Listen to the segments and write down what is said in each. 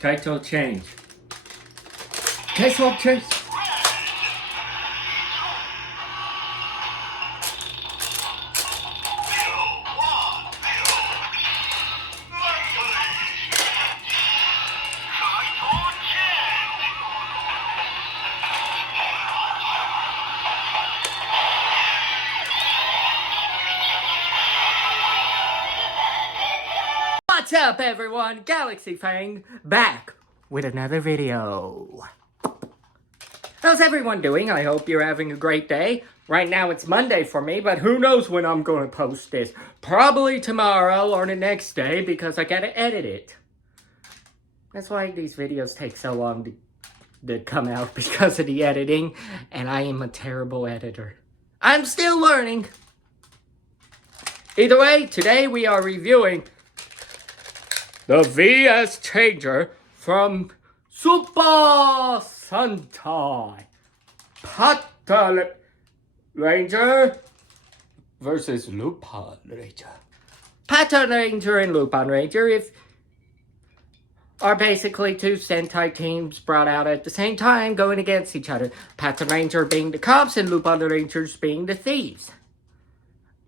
Title change. Title change. What's up, everyone? Galaxy Fang back with another video. How's everyone doing? I hope you're having a great day. Right now it's Monday for me, but who knows when I'm going to post this. Probably tomorrow or the next day because I gotta edit it. That's why these videos take so long to come out, because of the editing, and I am a terrible editor. I'm still learning. Either way, today we are reviewing the VS Changer from Super Sentai Patranger versus Lupin Ranger. Patranger and Lupin Ranger are basically two Sentai teams brought out at the same time going against each other. Patranger being the cops and Lupin Rangers being the thieves.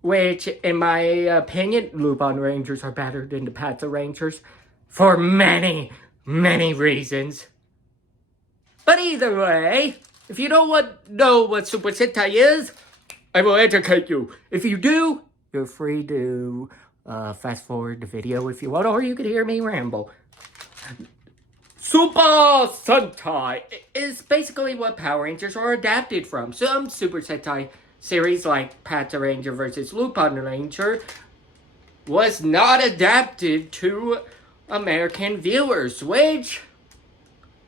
Which, in my opinion, Lupin Rangers are better than the Patrangers for many, many reasons. But either way, if you don't know what Super Sentai is, I will educate you. If you do, you're free to fast forward the video if you want, or you can hear me ramble. Super Sentai is basically what Power Rangers are adapted from. Some Super Sentai series like Patranger versus Lupin Ranger was not adapted to American viewers, which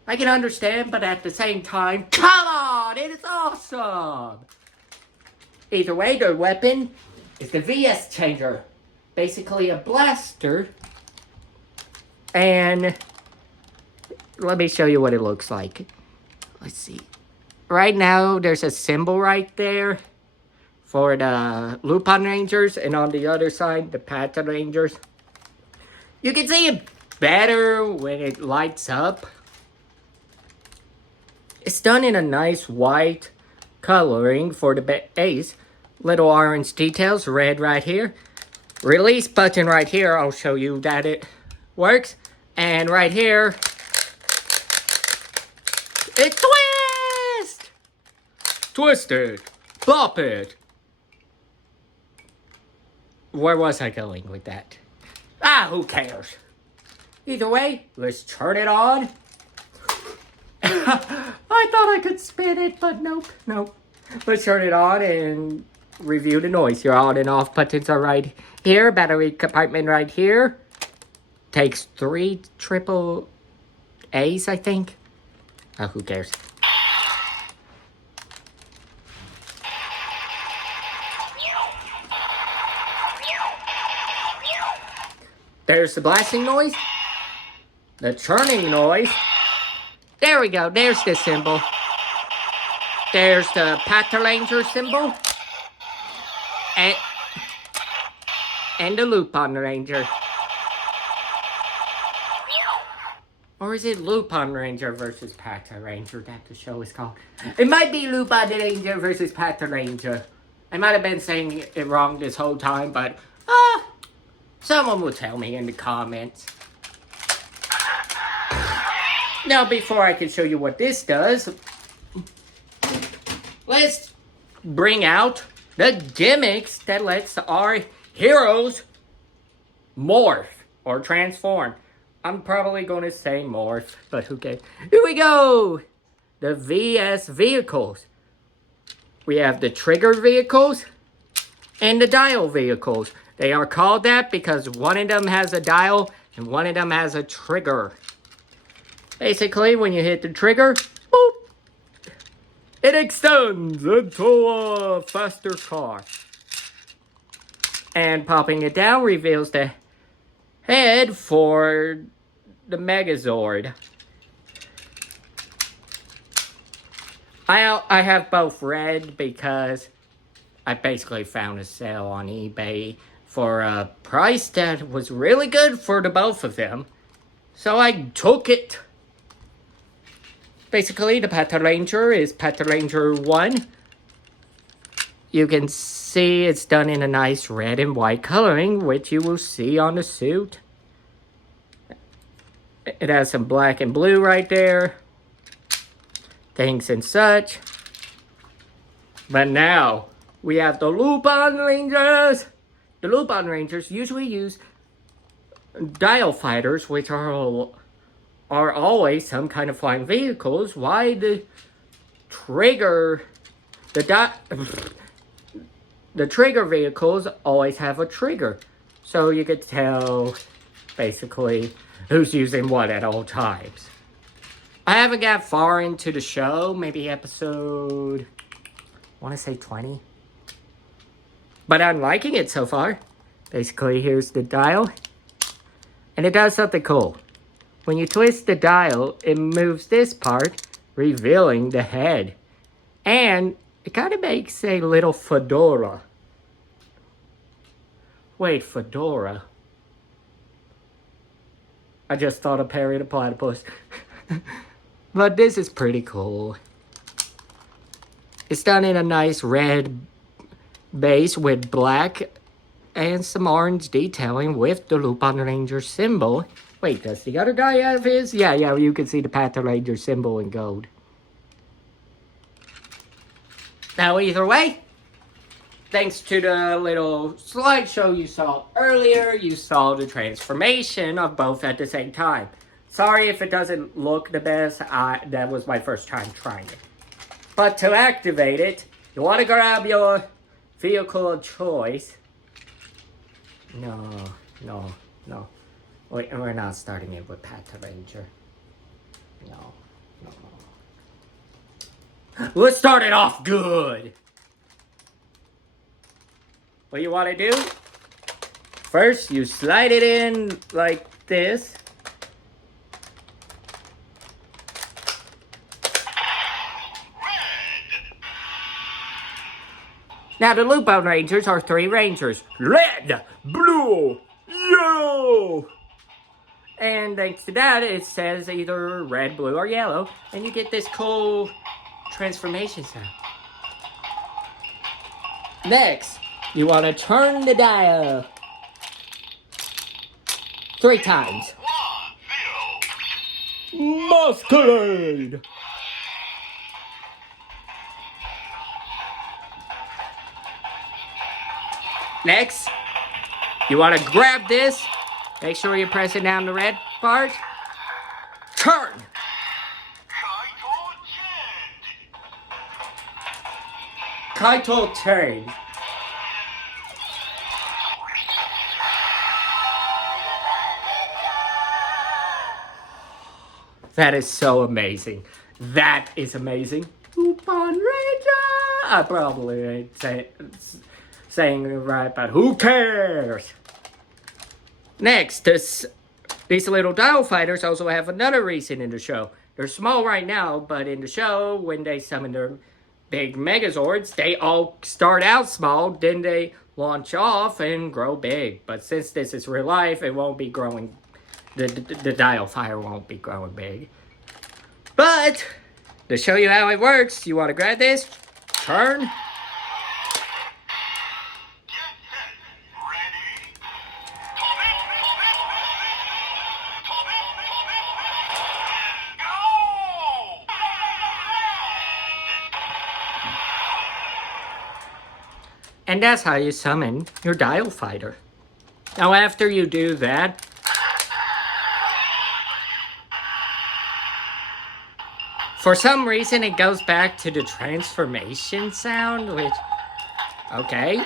I can understand, but at the same time, come on, it is awesome! Either way, their weapon is the VS Changer, basically a blaster, and let me show you what it looks like. Let's see. Right now, there's a symbol right there for the Lupin Rangers, and on the other side, the Patrangers. You can see it better when it lights up. It's done in a nice white coloring for the base. Little orange details, red right here. Release button right here, I'll show you that it works. And right here, it twists! Twisted. Bop it. Where was I going with that? Who cares? Either way, let's turn it on. I thought I could spin it, but nope. Let's turn it on and review the noise. Your on and off buttons are right here. Battery compartment right here. Takes 3 triple A's, I think. Who cares? There's the blasting noise. The churning noise. There we go. There's the symbol. There's the Patranger symbol. And the Lupin Ranger. Or is it Lupin Ranger versus Patranger that the show is called? It might be Lupin Ranger versus Patranger. I might have been saying it wrong this whole time, but someone will tell me in the comments. Now, before I can show you what this does, let's bring out the gimmicks that lets our heroes morph or transform. I'm probably going to say morph, but who cares? Here we go! The VS vehicles. We have the trigger vehicles and the dial vehicles. They are called that because one of them has a dial and one of them has a trigger. Basically, when you hit the trigger, boop, it extends into a faster car. And popping it down reveals the head for the Megazord. I have both red because I basically found a sale on eBay for a price that was really good for the both of them. So I took it. Basically, the patranger is patranger 1. You can see it's done in a nice red and white coloring, which you will see on the suit. It has some black and blue right there. Things and such. But now, we have the Lupin Rangers. The Lupin Rangers usually use dial fighters, which are always some kind of flying vehicles. Why the trigger... The trigger vehicles always have a trigger. So you could tell, basically, who's using what at all times. I haven't got far into the show. Maybe episode... I want to say 20. But I'm liking it so far. Basically, here's the dial. And it does something cool. When you twist the dial, it moves this part, revealing the head. And it kind of makes a little fedora. Wait, fedora? I just thought of Perry the Platypus. But this is pretty cool. It's done in a nice red base with black and some orange detailing with the Lupin Ranger symbol. Wait, does the other guy have his? Yeah, you can see the patranger symbol in gold. Now, either way, thanks to the little slideshow you saw earlier, you saw the transformation of both at the same time. Sorry if it doesn't look the best. That was my first time trying it. But to activate it, you want to grab your vehicle of choice. No. We're not starting it with patranger. No. Let's start it off good. What you want to do? First, you slide it in like this. Now, the Lupin Rangers are 3 Rangers. Red, blue, yellow. And thanks to that, it says either red, blue, or yellow. And you get this cool transformation sound. Next, you want to turn the dial 3 times. Masquerade! Next, you want to grab this. Make sure you're pressing down the red part. Turn! Kaito turn. That is so amazing. That is amazing. Lupin Ranger! I probably ain't saying it right, but who cares? Next, these little dial fighters also have another reason in the show. They're small right now, but in the show, when they summon their big Megazords, they all start out small, then they launch off and grow big. But since this is real life, it won't be growing. The dial fire won't be growing big. But to show you how it works, you want to grab this, turn. And that's how you summon your dial fighter. Now after you do that, for some reason it goes back to the transformation sound, which, okay.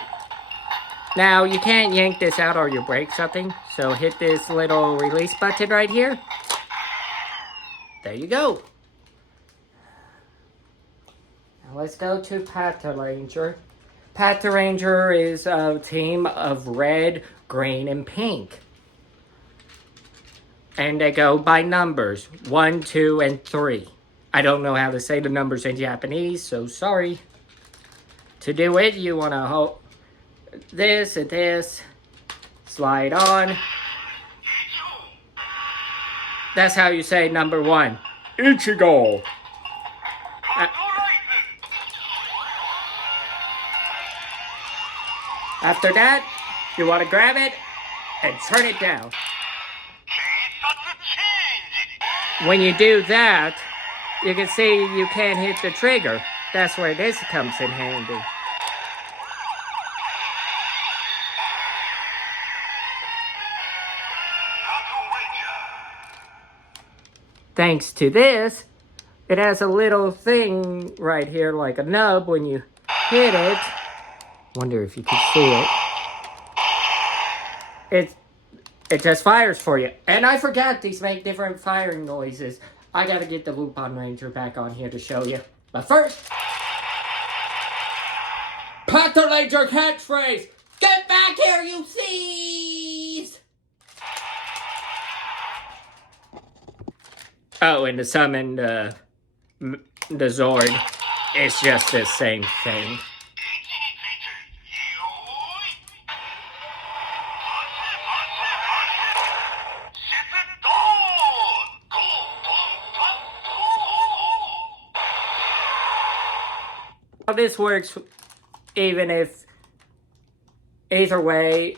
Now you can't yank this out or you break something, so hit this little release button right here. There you go. Now let's go to Patranger. Patranger is a team of red, green, and pink. And they go by numbers, 1, 2, and 3. I don't know how to say the numbers in Japanese, so sorry. To do it, you want to hold this and this, slide on. That's how you say number 1. Ichigo. After that, you want to grab it and turn it down. When you do that, you can see you can't hit the trigger. That's where this comes in handy. Thanks to this, it has a little thing right here like a nub when you hit it. Wonder if you can see it. It just fires for you. And I forgot these make different firing noises. I gotta get the Lupin Ranger back on here to show you. But first, patranger catchphrase! Get back here, you thieves! Oh, and to summon the Zord, it's just the same thing. This works even if, either way,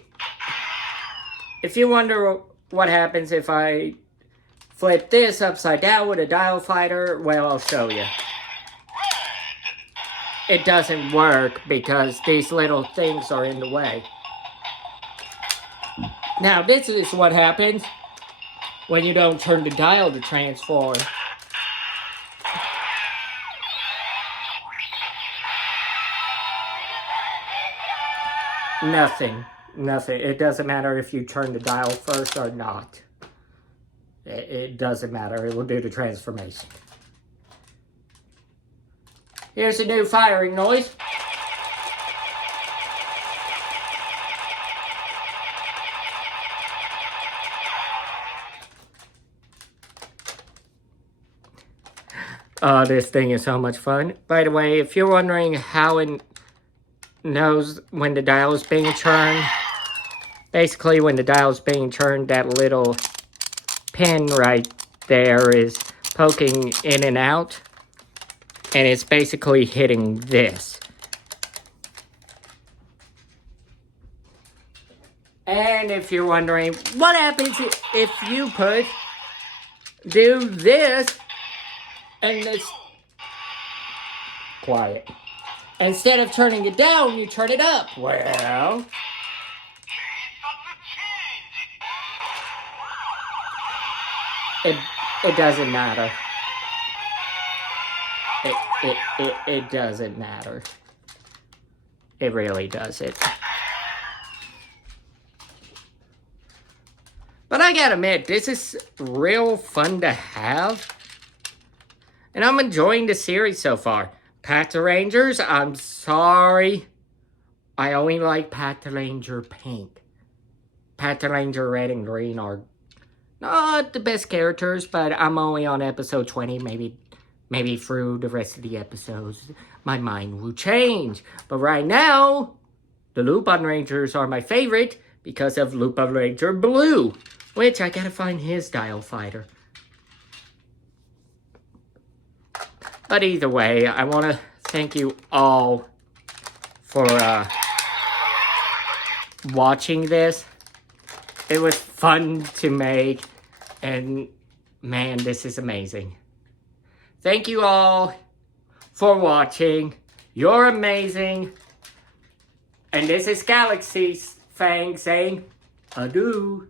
if you wonder what happens if I flip this upside down with a dial fighter, well, I'll show you. It doesn't work because these little things are in the way. Now, this is what happens when you don't turn the dial to transform. Nothing. It doesn't matter if you turn the dial first or not. It doesn't matter. It will do the transformation. Here's a new firing noise. Oh, this thing is so much fun. By the way, if you're wondering how it knows when the dial is being turned, basically when the dial is being turned, that little pin right there is poking in and out, and it's basically hitting this. And if you're wondering what happens if you do this and it's quiet. Instead of turning it down, you turn it up. Well, it doesn't matter. It doesn't matter. It really doesn't. But I gotta admit, this is real fun to have. And I'm enjoying the series so far. Patrangers, I'm sorry. I only like Patranger pink. Patranger red and green are not the best characters, but I'm only on episode 20. Maybe through the rest of the episodes, my mind will change. But right now, the Lupin Rangers are my favorite because of Lupin Ranger Blue, which I gotta find his dial fighter. But either way, I want to thank you all for watching this. It was fun to make, and man, this is amazing. Thank you all for watching. You're amazing. And this is Galaxy Fang saying adieu.